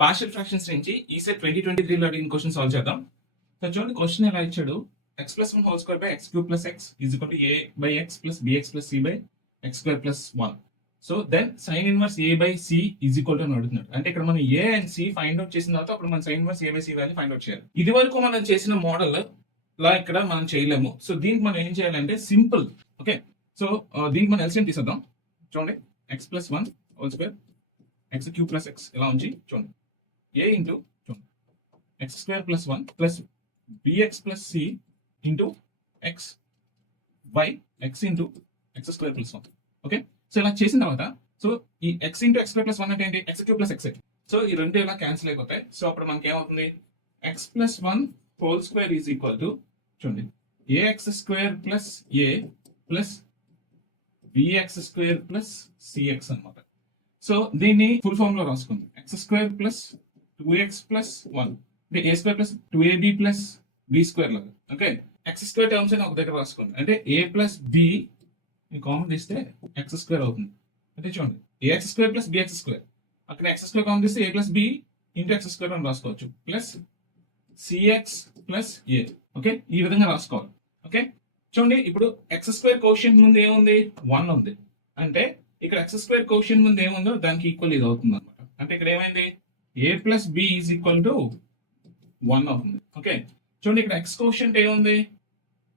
Partial fractions నుంచి ECET 2023లో అడిగిన question solve చేద్దాం. సో చూడండి క్వశ్చన్ ఎలా ఇచ్చాడు. x plus 1 whole square by x cube plus x is equal to a by x plus bx plus c by x square plus 1. So then sine inverse a by c is equal to అని అడుగుతున్నాడు. అంటే ఇక్కడ మనం a and c find out చేసిన తర్వాత అప్పుడు మనం sine inverse a by c value find out చేయాలి. ఇది వరకు మనం చేసిన మోడల్ లా ఇక్కడ మనం చేయలేము. సో దీనికి మనం ఏం చేయాలంటే సింపుల్. ఓకే, సో దీనికి మనం ఎల్సిఎం తీసేద్దాం. చూడండి x plus 1 whole square x cube plus x ఇలా ఉంచి చూడండి a ఇంటూ చూడండి x square plus 1 plus bx plus c into x y x into x square plus 1. Okay, so ఇలా చేసిన తర్వాత సో ఈ x into x square plus 1 అంటే ఏంటి, x cube plus x. So ఈ రెండు ఇలా క్యాన్సిల్ అయిపోతాయి. సో అప్పుడు మనకి ఏమవుతుంది, x plus 1 whole square is equal to చూడండి ax square plus a plus bx square plus cx అనమాట. సో దీన్ని ఫుల్ ఫామ్ లో రాసుకుంది x square plus 2x plus 1 అంటే a square plus 2ab plus b square లాగా. Okay, x square terms అని ఒక దగ్గర రాసుకోండి. అంటే a ప్లస్ b కామన్ తీస్తే x స్క్వేర్ అవుతుంది. అంటే చూడండి ax square plus bx square, అక్కడ x స్క్వేర్ కామన్ తీస్తే a plus b into x square అని రాసుకోవచ్చు plus cx plus a. Okay, ఈ విధంగా రాసుకోవాలి. ఓకే, చూడండి ఇప్పుడు x స్క్వేర్ కోషియంట్ ముందు ఏముంది, 1 ఉంది. అంటే ఇక్కడ x స్క్వేర్ కోషియంట్ ముందు ఏముందో దానికి ఈక్వల్ ఇది అవుతుంది అనమాట. అంటే ఇక్కడ ఏమైంది, a plus b is equal to 1 అవుతుంది. ఓకే, చూడండి ఇక్కడ x కోషియంట్ ఏముంది,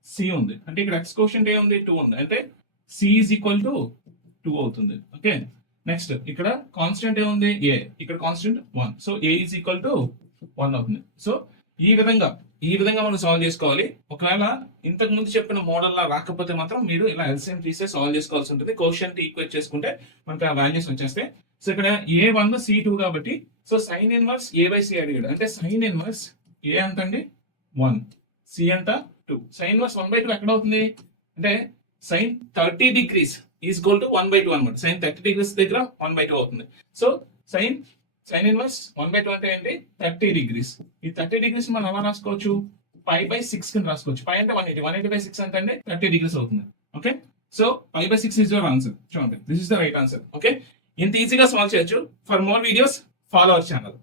c ఉంది. అంటే ఇక్కడ x కోషియంట్ ఏముంది, 2 ఉంది. అంటే c ఈజ్ ఈక్వల్ టు 2 అవుతుంది. ఓకే, నెక్స్ట్ ఇక్కడ కాన్స్టెంట్ ఏముంది, a, ఇక్కడ constant 1. So a is equal to 1 అవుతుంది. సో ఈ విధంగా మనం సాల్వ్ చేసుకోవాలి. ఒకవేళ ఇంతకు ముందు చెప్పిన మోడల్ లా రాకపోతే మాత్రం మీరు ఇలా ఎల్సిఎం తీసే సాల్వ్ చేసుకోవాల్సి ఉంటుంది. కోషియంట్ ఈక్వేట్ చేసుకుంటే మనకి ఆ వాల్యూస్ వచ్చేస్తాయి. సో ఇక్కడ a1 c2 కాబట్టి so sine inverse a by c అడిగాడు. అంటే సైన్ ఇన్వర్స్ a ఎంత అండి 1, c అంత 2. సైన్ ఇన్వర్స్ 1/2 ఎక్కడ అవుతుంది అంటే sine 30 degrees is equal to 1/2 అనమాట. సైన్ 30 డిగ్రీస్ దగ్గర 1/2 అవుతుంది. సో సైన్ ఇన్వర్స్ 1/2 అంటే ఏంటి, 30 డిగ్రీస్. ఈ 30 డిగ్రీస్ మనం ఎలా రాసుకోవచ్చు, పై బై 6 కింద రాసుకోవచ్చు. పై అంటే 180 బై 6 అంటే 30 డిగ్రీస్ అవుతుంది. Okay, so pi by 6 is your answer. చూడండి this is the right answer. Okay, ఇంత ఈజీగా సాల్వ్ చేయొచ్చు. For more videos follow our channel.